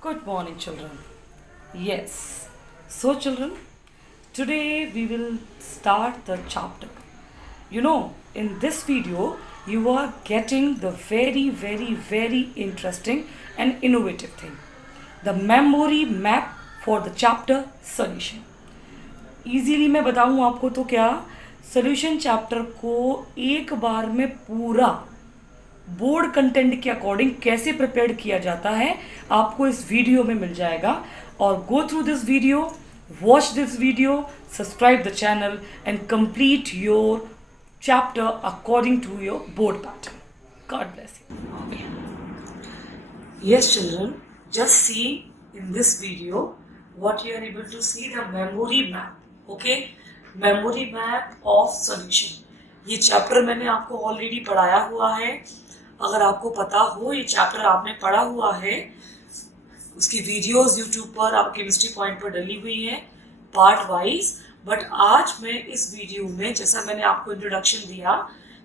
Good morning, children. Yes. So, children, today we will start the chapter. In this video, you are getting the very interesting and innovative thing, the memory map for the chapter solution. Easily मैं बताऊं आपको तो क्या solution chapter को एक बार में पूरा board content के अकॉर्डिंग कैसे प्रिपेयर किया जाता है आपको इस वीडियो में मिल जाएगा. और go through this video, watch this video, subscribe the channel and complete your chapter according to your board pattern. God bless you. Okay. Yes, children, just see in this video what you are able to see the memory map. Okay, memory map of solution. ये chapter मैंने आपको already पढ़ाया हुआ है. अगर आपको पता हो ये चैप्टर आपने पढ़ा हुआ है, उसकी वीडियोस यूट्यूब पर आप केमिस्ट्री पॉइंट पर डली हुई है पार्ट वाइज. बट आज मैं इस वीडियो में, जैसा मैंने आपको इंट्रोडक्शन दिया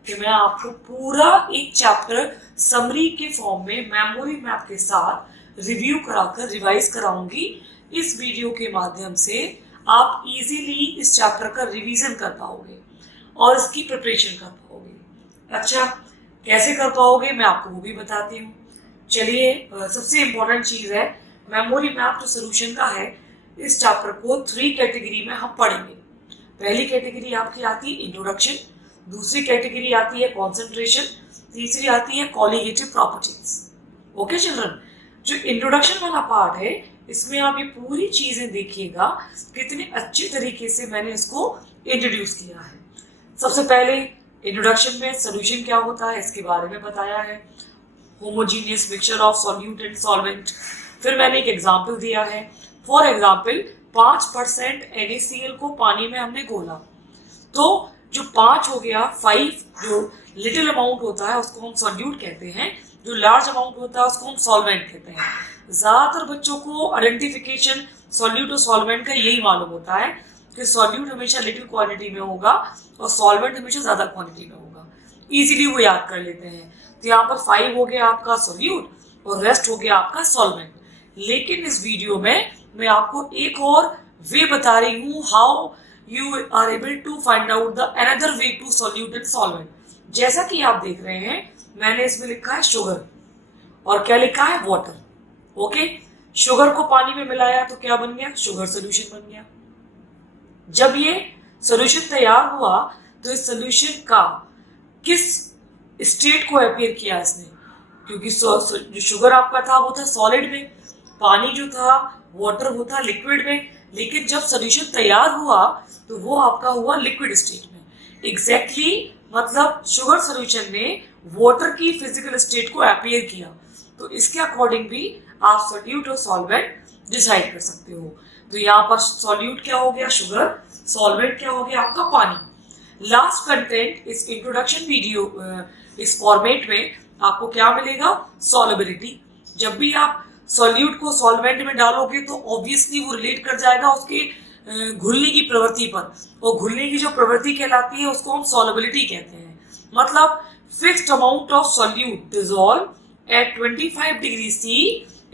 कि मैं आपको पूरा एक चैप्टर समरी के फॉर्म में मेमोरी मैप के साथ रिव्यू कराकर रिवाइज कराऊंगी. इस वीडियो के माध्यम से आप इजीली इस चैप्टर का रिवीजन कर पाओगे और इसकी प्रिपरेशन कर पाओगे. अच्छा, कैसे कर पाओगे मैं आपको वो भी बताती हूँ. चलिए, सबसे इम्पोर्टेंट चीज़ है मेमोरी मैप जो सोल्यूशन का है. इस चैप्टर को 3 कैटेगरी में हम पढ़ेंगे. पहली कैटेगरी आपकी आती है इंट्रोडक्शन, दूसरी कैटेगरी आती है कॉन्सेंट्रेशन, तीसरी आती है कॉलिगेटिव प्रॉपर्टीज. ओके चिल्ड्रन, जो इंट्रोडक्शन वाला पार्ट है इसमें आप ये पूरी चीजें देखिएगा कितने अच्छे तरीके से मैंने इसको इंट्रोड्यूस किया है. सबसे पहले इंट्रोडक्शन में सोल्यूशन क्या होता है इसके बारे में बताया है, homogeneous mixture of solute and solvent. फिर मैंने एक एग्जाम्पल दिया है. फॉर एग्जाम्पल 5% NaCl को पानी में हमने घोला तो जो 5 हो गया, 5 जो लिटिल अमाउंट होता है उसको हम सॉल्यूट कहते हैं, जो लार्ज अमाउंट होता है उसको हम सॉल्वेंट कहते हैं. ज़्यादातर बच्चों को आइडेंटिफिकेशन सॉल्यूट और सॉल्वेंट का यही मालूम होता है कि सॉल्यूट हमेशा लिटिल क्वांटिटी में होगा और सॉल्वेंट हमेशा ज़्यादा क्वांटिटी में होगा. इजीली वो याद कर लेते हैं. तो यहाँ पर 5 हो गया आपका सॉल्यूट और रेस्ट हो गया आपका सॉल्वेंट. लेकिन इस वीडियो में मैं आपको एक और वे बता रही हूँ, how you are able to find out the another way to solute and solvent. जैसा कि आप देख रहे हैं मैंने इसमें लिखा है शुगर और क्या लिखा है वाटर. ओके, शुगर को पानी में मिलाया तो क्या बन गया, शुगर सोल्यूशन बन गया. जब ये सोल्यूशन तैयार हुआ तो इस सोल्यूशन का किस स्टेट को अपीयर किया इसने, क्योंकि जो शुगर आपका था वो था सॉलिड में, पानी जो था वाटर वो था लिक्विड में. लेकिन जब सोल्यूशन तैयार हुआ तो वो आपका हुआ लिक्विड स्टेट में. एग्जैक्टली मतलब शुगर सोल्यूशन ने वाटर की फिजिकल स्टेट को अपीयर किया. तो इसके अकॉर्डिंग भी आप सॉल्यूट और सॉल्वेंट डिसाइड कर सकते हो. तो यहाँ पर सॉल्यूट क्या हो गया शुगर, सॉल्वेंट क्या हो गया आपका पानी. लास्ट कंटेंट इस इंट्रोडक्शन वीडियो इस फॉर्मेट में आपको क्या मिलेगा, सॉल्युबिलिटी. जब भी आप सॉल्यूट को सॉल्वेंट में डालोगे तो ऑब्वियसली वो रिलेट कर जाएगा उसके घुलने की प्रवृत्ति पर, और घुलने की जो प्रवृत्ति कहलाती है उसको हम सॉल्युबिलिटी कहते हैं. मतलब fixed amount of solute dissolve at 25 degree C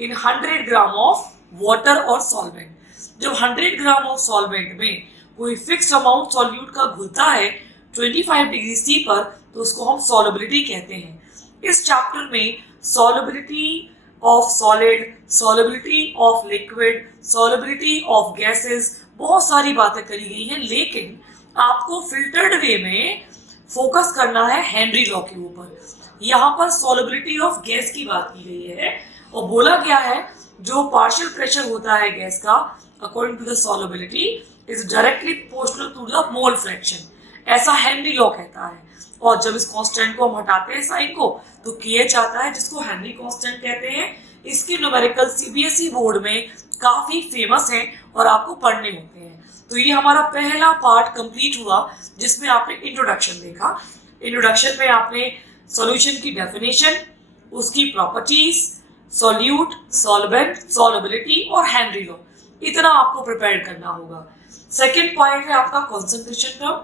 in 100 gram of water और सॉल्वेंट. जब 100 ग्राम ऑफ सॉल्वेंट में कोई फिक्स्ड अमाउंट सॉल्यूट का घुलता है 25 डिग्री C पर तो उसको हम सॉल्युबिलिटी कहते हैं. इस चैप्टर में solubility of solid, solubility of liquid, solubility of gases, बहुत सारी बातें करी गई हैं. लेकिन आपको फिल्टर्ड वे में फोकस करना है हेनरी लॉ के ऊपर. यहाँ पर सॉल्युबिलिटी ऑफ गैस की बात की गई है और बोला गया है जो पार्शियल प्रेशर होता है गैस का according to the solubility is directly proportional to the mole fraction. ऐसा हेनरी लॉ कहता है. और जब इस कांस्टेंट को हम हटाते हैं साइन को तो KH आता है जिसको हेनरी कांस्टेंट कहते हैं. इसकी न्यूमेरिकल CBSE बोर्ड में काफी फेमस है और आपको पढ़ने होते हैं. तो ये हमारा पहला पार्ट कंप्लीट हुआ जिसमें आपने इंट्रोडक्शन देखा. इंट्रोडक्शन में आपने सॉल्यूशन की डेफिनेशन, उसकी प्रॉपर्टीज, सॉल्यूट, सॉल्वेंट, सॉल्युबिलिटी और हेनरी लॉ, इतना आपको प्रिपेयर करना होगा. सेकेंड पॉइंट है आपका कॉन्सेंट्रेशन टर्म.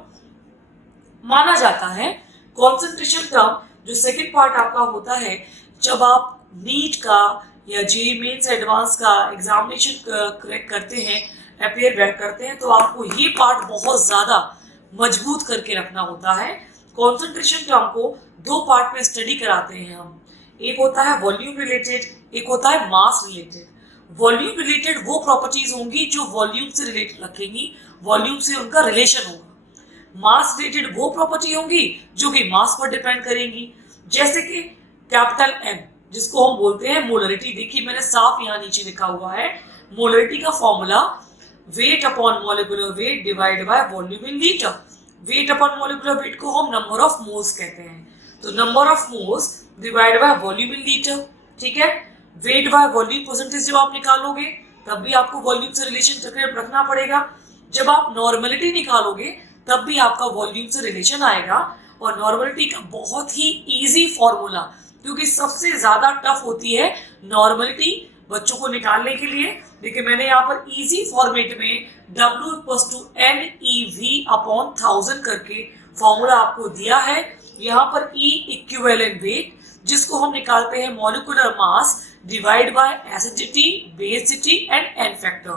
माना जाता है कॉन्सेंट्रेशन टर्म जो सेकंड पार्ट आपका होता है जब आप नीट का या जेईई मेंस एडवांस का एग्जामिनेशन क्रैक करते हैं, अपियर बैक करते हैं, तो आपको ये पार्ट बहुत ज़्यादा मजबूत करके रखना होता है। कॉन्सेंट्रेशन टर्म को दो पार्ट में स्टडी कराते हैं हम, एक होता है वॉल्यूम रिलेटेड, एक होता है मास रिलेटेड। वॉल्यूम रिलेटेड वो प्रॉपर्टीज होंगी जो वॉल्यूम से रिलेटेड रखेंगी, वॉल्यूम से उनका रिलेशन होगा। मास रिलेटेड वो प्रॉपर्टी होंगी जो कि मास पर डिपेंड करेंगी, जैसे कि कैपिटल एम जिसको हम बोलते हैं मोलरिटी। देखिए मैंने साफ यहाँ नीचे लिखा हुआ है, मोलरिटी का formula weight upon molecular weight divide by volume in litre. Weight upon molecular weight को हम नंबर ऑफ मोल्स कहते हैं, तो number of moles divide by volume in litre. ठीक है, वेट बाय वॉल्यूम परसेंटेज जब आप निकालोगे तब भी आपको वॉल्यूम से रिलेशन रखना पड़ेगा। जब आप नॉर्मलिटी निकालोगे तब भी आपका वॉल्यूम से रिलेशन आएगा। और नॉर्मलिटी का बहुत ही इजी फॉर्मूला, क्योंकि सबसे ज्यादा टफ होती है नॉर्मलिटी बच्चों को निकालने के लिए, लेकिन मैंने यहाँ पर इजी फॉर्मेट में W=NeV/1000 करके फॉर्मूला आपको दिया है। यहाँ पर E इक्विवेलेंट वेट, जिसको हम निकालते हैं molecular mass divide by acidity, basicity and n factor.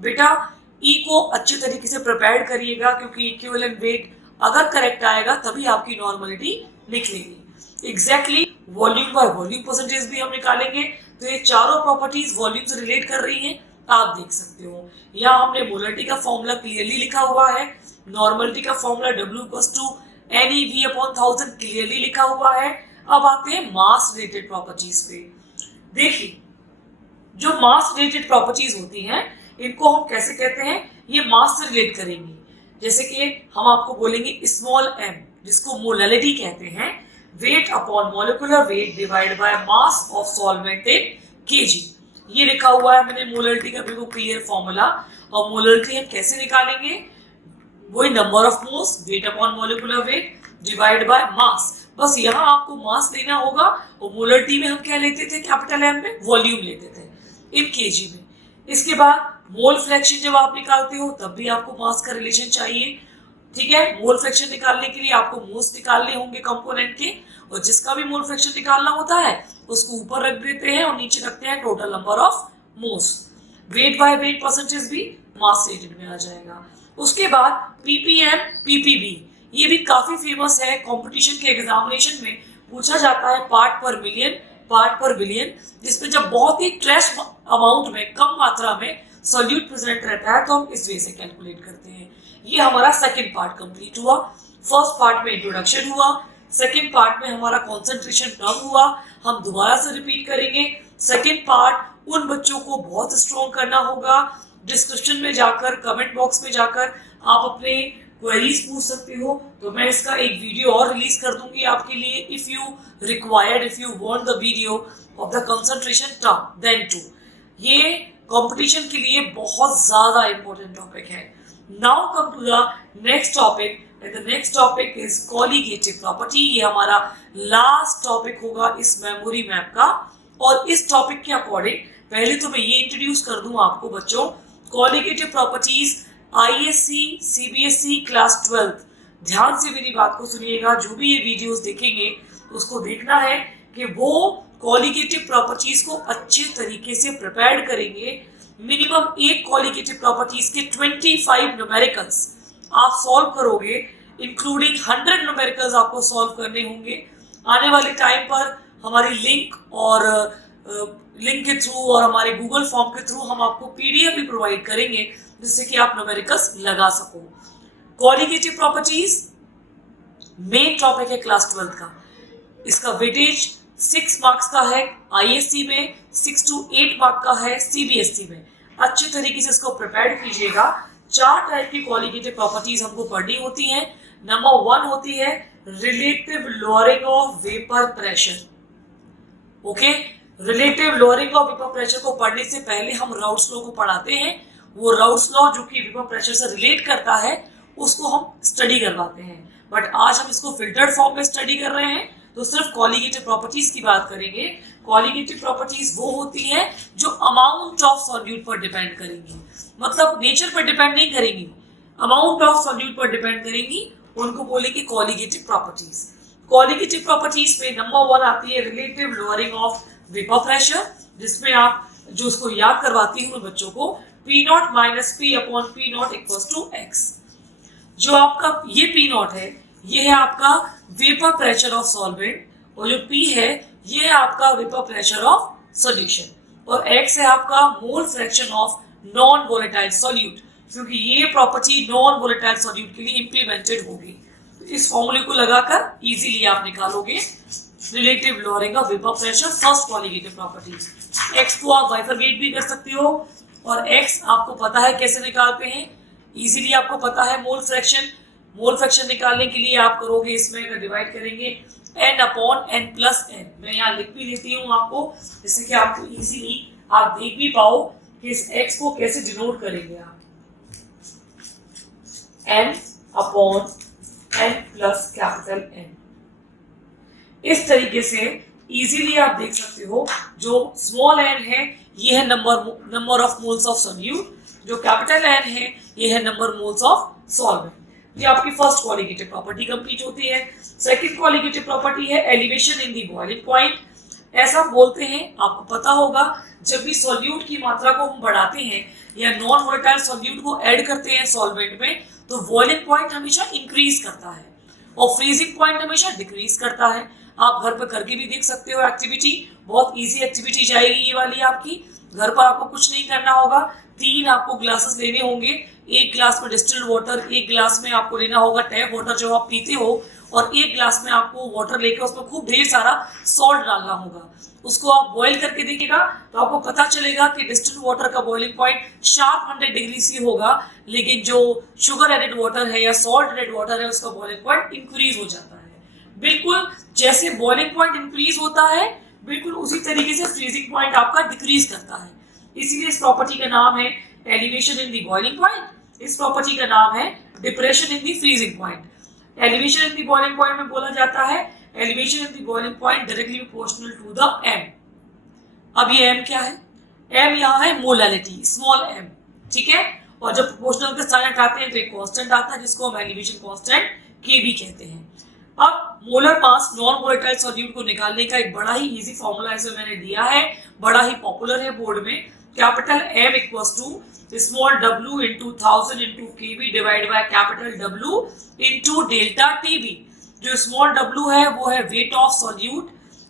बेटा E को अच्छे तरीके से प्रिपेयर करिएगा, क्योंकि इक्विवेलेंट वेट अगर करेक्ट आएगा तभी आपकी नॉर्मलिटी निकलेगी। Exactly volume by volume percentage भी हम निकालेंगे। तो ये चारों प्रॉपर्टीज वॉल्यूम से रिलेट कर रही हैं, आप देख सकते हो। यहाँ हमने मोलरिटी का फॉर्मूला क्लियरली लिखा हुआ है, नॉर्मलिटी का फॉर्मूला W=NeV/1000 क्लियरली लिखा हुआ है। अब आते हैं मास रिलेटेड प्रॉपर्टीज पे। देखिए जो मास रिलेटेड प्रॉपर्टीज होती हैं इनको हम कैसे कहते हैं, ये मास से रिलेट करेंगे। जैसे कि हम आपको बोलेंगे स्मॉल m, जिसको मोलरिटी कहते हैं, weight upon molecular weight divide by mass of solvent in kg। ये लिखा हुआ है मैंने मोलरिटी का बिल्कुल क्लियर फॉर्मूला। और मोलरिटी हम कैसे निकालेंगे, वही number of moles weight upon molecular weight divide by mass. बस यहाँ आपको मास लेना होगा, और मोलरिटी में हम क्या लेते थे, कैपिटल एम में वॉल्यूम लेते थे इन kg में। इसके बाद मोल फ्रैक्शन जब आप निकालते हो तब भी आपको मास का रिलेशन चाहिए। ठीक है, मोल फ्रैक्शन निकालने के लिए आपको मोल्स निकालने होंगे कंपोनेंट के, और जिसका भी मोल फ्रैक्शन निकालना होता है उसको ऊपर रख देते हैं और नीचे रखते हैं total number of moles. Weight by weight percentage भी मास रिलेटेड में आ जाएगा। उसके बाद ppm ppb, ये भी काफी फेमस है, कंपटीशन के एग्जामिनेशन में पूछा जाता है पार्ट पर मिलियन, पार्ट पर बिलियन, जिसमें जब बहुत ही ट्रेश अमाउंट में, कम मात्रा में सॉल्यूट प्रेजेंट रहता है तो हम इस वे से कैलकुलेट करते हैं। ये हमारा सेकंड पार्ट कंप्लीट हुआ। फर्स्ट पार्ट में इंट्रोडक्शन हुआ, सेकंड पार्ट में हमारा कॉन्सेंट्रेशन टर्म हुआ। हम दोबारा से रिपीट करेंगे। सेकंड पार्ट उन बच्चों को बहुत स्ट्रॉन्ग करना होगा। डिस्क्रिप्शन में जाकर, कमेंट बॉक्स में जाकर आप अपने क्वेरीज पूछ सकते हो, तो मैं इसका एक वीडियो और रिलीज कर दूंगी आपके लिए। If you want the video of the concentration term then too. ये कंपटीशन के लिए बहुत ज्यादा इंपॉर्टेंट टॉपिक है। Now come to the next topic, and the next topic is colligative property. ये हमारा लास्ट टॉपिक होगा इस मेमोरी मैप का। और इस टॉपिक के अकॉर्डिंग पहले तो मैं ये इंट्रोड्यूस कर दूं आपको बच्चों, colligative properties ISC CBSE class 12। ध्यान से मेरी बात को सुनिएगा, जो भी ये वीडियोस देखेंगे उसको देखना है कि वो कॉलीगेटिव प्रॉपर्टीज को अच्छे तरीके से प्रिपेयर करेंगे। मिनिमम एक कॉलीगेटिव प्रॉपर्टीज के 25 न्यूमेरिकल्स आप सॉल्व करोगे, इंक्लूडिंग 100 न्यूमेरिकल्स आपको सॉल्व करने होंगे। आने वाले टाइम पर हमारी लिंक के थ्रू और हमारे गूगल फॉर्म के थ्रू हम आपको PDF भी प्रोवाइड करेंगे, जिससे कि आप न्यूमेरिकल्स लगा सको। कॉलीगेटिव प्रॉपर्टीज मेन टॉपिक है क्लास 12 का। इसका वेटेज 6 मार्क्स का है ISC में, 6 to 8 मार्क का है CBSE में। अच्छे तरीके से इसको प्रिपेयर कीजिएगा। 4 टाइप की कॉलीगेटिव प्रॉपर्टीज हमको पढ़नी होती हैं। नंबर 1 होती है relative lowering of vapour pressure. Okay, relative lowering of vapour pressure को पढ़ने से पहले हम राउट्स लॉ को पढ़ाते हैं। वो राउट्स लॉ जो कि वेपर प्रेशर से रिलेट करता है उसको हम स्टडी करवाते हैं, बट आज हम इसको फिल्टर्ड फॉर्म में स्टडी कर रहे हैं, तो सिर्फ कॉलीगेटिव प्रॉपर्टीज की बात करेंगे। कॉलीगेटिव प्रॉपर्टीज वो होती हैं जो अमाउंट ऑफ सॉल्यूट पर डिपेंड करेंगी, मतलब नेचर पर डिपेंड नहीं करेंगी, अमाउंट ऑफ सॉल्यूट पर डिपेंड करेंगी, उनको बोलेंगे कॉलीगेटिव प्रॉपर्टीज। कॉलीगेटिव प्रॉपर्टीज में नंबर 1 आती है relative lowering of vapour pressure, जिसमें आप जो उसको याद करवाती हूँ बच्चों को, P not minus P upon P not equals to X। जो आपका ये P नॉट है, ये है आपका वेपर प्रेशर ऑफ सॉल्वेंट, और जो P है ये है आपका वेपर प्रेशर ऑफ सॉल्यूशन, और X है आपका mole fraction of non volatile solute, क्योंकि ये प्रॉपर्टी नॉन वोलेटाइल सॉल्यूट के लिए इंप्लीमेंटेड होगी। तो इस फॉर्मूले को लगाकर इजीली आप निकालोगे relative lowering of vapour pressure, first colligative property. X को आप बाइफरगेट भी कर सकते हो, और X आपको पता है कैसे निकालते हैं, इजीली आपको पता है मोल फ्रैक्शन निकालने के लिए आप करोगे, इसमें अगर डिवाइड करेंगे n upon n plus n। मैं यहाँ लिख भी देती हूँ आपको, जिससे कि आपको इजीली आप देख भी पाओ कि इस x को कैसे डिनोट करेंगे आप, n upon n plus capital N। इस तरीके से इजीली आप देख सकते हो, जो स्मॉल n है ये है number of moles of solute, जो कैपिटल N है ये है नंबर मोल्स ऑफ सॉल्वेंट। ये आपकी फर्स्ट कॉलिगेटिव प्रॉपर्टी कंप्लीट होती है। सेकंड कॉलिगेटिव प्रॉपर्टी है elevation in the boiling point. ऐसा बोलते हैं, आपको पता होगा, जब भी सॉल्यूट की मात्रा को हम बढ़ाते हैं या नॉन वोलेटाइल सॉल्यूट को ऐड करते हैं सॉल्वेंट में, तो बॉइलिंग पॉइंट हमेशा इंक्रीज करता है और फ्रीजिंग पॉइंट हमेशा डिक्रीज करता है। आप घर पर करके भी देख सकते हो एक्टिविटी, बहुत इजी एक्टिविटी जाएगी ये वाली आपकी। घर पर आपको कुछ नहीं करना होगा, 3 आपको ग्लासेस लेने होंगे, एक ग्लास में डिस्टिल्ड वाटर, एक ग्लास में आपको लेना होगा टैप वाटर जो आप पीते हो, और एक ग्लास में आपको वाटर लेकर उसमें खूब ढेर सारा सॉल्ट डालना होगा। उसको आप बॉईल करके देखिएगा तो आपको पता चलेगा कि डिस्टिल्ड वाटर का boiling point sharp 100 degree C होगा, लेकिन जो शुगर एडेड वाटर है या सॉल्ट एडेड वाटर है उसका बॉइलिंग पॉइंट इंक्रीज हो जाता है। बिल्कुल जैसे बॉइलिंग पॉइंट इंक्रीज होता है, बिल्कुल उसी तरीके से फ्रीजिंग पॉइंट आपका डिक्रीज करता है। इसीलिए इस प्रॉपर्टी का नाम है elevation in the boiling point, इस प्रॉपर्टी का नाम है depression in the freezing point. Elevation in the boiling point में बोला जाता है elevation in the boiling point directly proportional to the m। अब ये m क्या है? m यहाँ है मोलालिटी, स्मॉल m, ठीक है। और जब प्रोपोर्शनल के साइन आते हैं तो एक कांस्टेंट आता है जिसको हम एलिवेशन कांस्टेंट Kb कहते हैं। अब molar mass non volatile solute को निकालने का एक बड़ा ही इजी फॉर्मूला इसमें मैंने दिया है, बड़ा ही पॉपुलर है बोर्ड में। Capital M equals to small w into 1000 into Kb divide by capital W into delta Tb। जो स्मॉल w है वो है वेट ऑफ सॉल्यूट,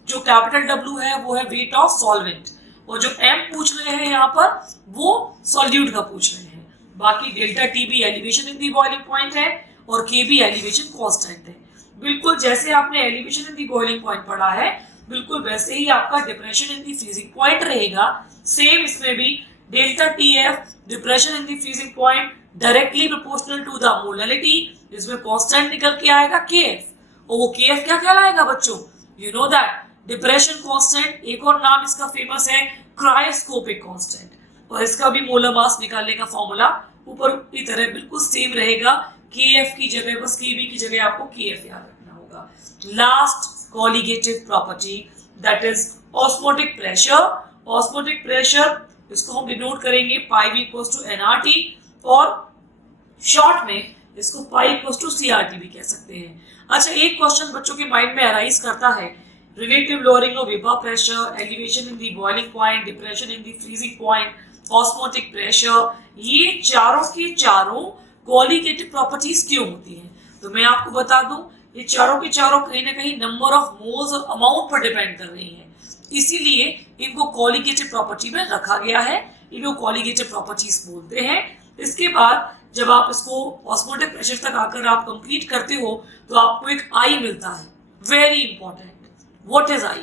जो कैपिटल W है वो है वेट ऑफ सॉल्वेंट, और जो M पूछ रहे हैं यहाँ पर वो सॉल्यूट का पूछ रहे हैं। बाकी delta Tb elevation in the boiling point है और Kb एलिवेशन कांस्टेंट है। बिल्कुल जैसे आपने elevation in the boiling point पढ़ा है, बिल्कुल वैसे ही आपका depression in the freezing point रहेगा। सेम इसमें भी delta Tf depression in the freezing point directly proportional to the molality, जिसमें कांस्टेंट निकल के आएगा Kf, और वो Kf क्या कहलाएगा बच्चों? You know that depression constant, एक और नाम इसका फेमस है क्रायोस्कोपिक कांस्टेंट, और इसका भी मोलर मास निकालने का फॉर्मूला ऊपर की तरह बिल्कुल सेम रहेगा। Kf की जगह बस Kb की जगह आपको Kf याद रखना होगा। Last colligative property that is osmotic pressure. Osmotic pressure इसको हम डिनोट करेंगे पाई इक्वल्स टू nRT, और शॉर्ट में इसको पाई इक्वल्स टू CRT भी कह सकते हैं। अच्छा, एक क्वेश्चन बच्चों के माइंड में अराइज करता है, relative lowering of vapour pressure, elevation in the boiling point, depression in the freezing point, osmotic pressure, ये चारों के चारों कॉलिगेटिव प्रॉपर्टीज क्यों होती हैं? तो मैं आपको बता दूं, ये चारों के चारों कहीं ना कहीं नंबर ऑफ मोल्स और अमाउंट पर डिपेंड कर रही हैं, इसीलिए इनको कॉलिगेटिव प्रॉपर्टी में रखा गया है। इनको कॉलिगेटिव प्रॉपर्टीज बोलते हैं। इसके बाद जब आप इसको ऑस्मोटिक प्रेशर तक आकर आप कंप्लीट करते हो तो आपको एक आई मिलता है, very important. What is i?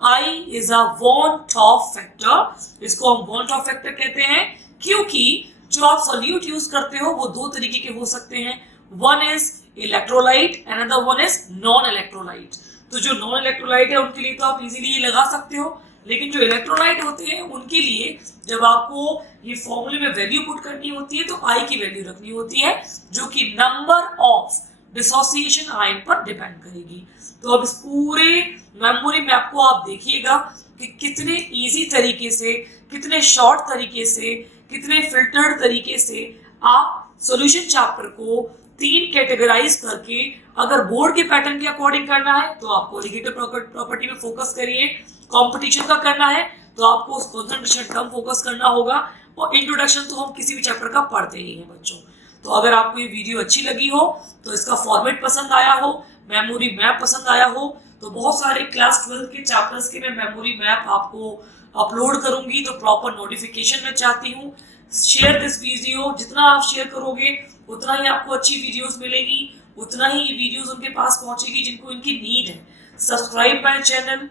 I is a van't Hoff factor. इसको हम वॉन टॉप फैक्टर कहते हैं क्योंकि जो आप सॉल्यूट यूज करते हो वो दो तरीके के हो सकते हैं, one is electrolyte, another one is non electrolyte. तो जो नॉन इलेक्ट्रोलाइट है उनके लिए तो आप इजीली ये लगा सकते हो, लेकिन जो इलेक्ट्रोलाइट होते हैं उनके लिए जब आपको ये फॉर्मूले में वैल्यू पुट करनी होती है तो आई की वैल्यू रखनी होती है, जो कि नंबर ऑफ डिसोसिएशन आयन पर डिपेंड करेगी। तो अब इस पूरे मेमोरी मैप को आप देखिएगा कि कितने इजी तरीके से, कितने शॉर्ट तरीके से, कितने फिल्टर्ड तरीके से आप सॉल्यूशन चैप्टर को 3 कैटेगराइज करके, अगर बोर्ड के पैटर्न के अकॉर्डिंग करना है तो आप कॉलिगेटिव प्रॉपर्टी में फोकस करिए, कंपटीशन का करना है तो आपको कंसंट्रेशन कम फोकस करना होगा, और इंट्रोडक्शन तो हम किसी भी चैप्टर का पढ़ते ही हैं बच्चों। तो अगर आपको ये वीडियो अच्छी लगी हो, तो इसका फॉर्मेट पसंद आया हो, मेमोरी मैप पसंद आया हो, तो बहुत सारे क्लास 12 के चैप्टर्स के मैं मेमोरी मैप आपको अपलोड करूंगी, तो प्रॉपर नोटिफिकेशन मैं चाहती हूँ। शेयर दिस वीडियो, जितना आप शेयर करोगे उतना ही आपको अच्छी वीडियोस मिलेगी, उतना ही ये वीडियोस उनके पास पहुंचेगी जिनको इनकी नीड है। सब्सक्राइब माय चैनल,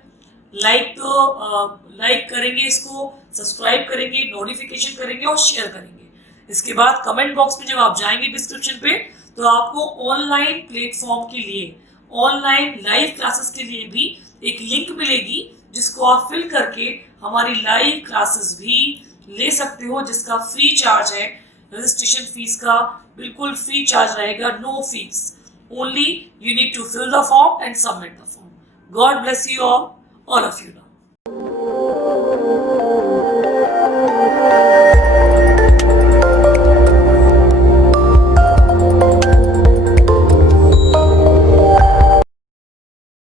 लाइक करेंगे, इसको सब्सक्राइब करेंगे, नोटिफिकेशन करेंगे और शेयर करेंगे। इसके बाद कमेंट बॉक्स में जब आप जाएंगे डिस्क्रिप्शन पे, तो आपको ऑनलाइन प्लेटफॉर्म के लिए, ऑनलाइन लाइव क्लासेस के लिए भी एक लिंक मिलेगी, जिसको आप फिल करके हमारी लाइव क्लासेस भी ले सकते हो, जिसका फ्री चार्ज है। रजिस्ट्रेशन फीस का बिल्कुल फ्री चार्ज रहेगा, no fees, only you need to fill the form and submit the form. God bless you all of you now.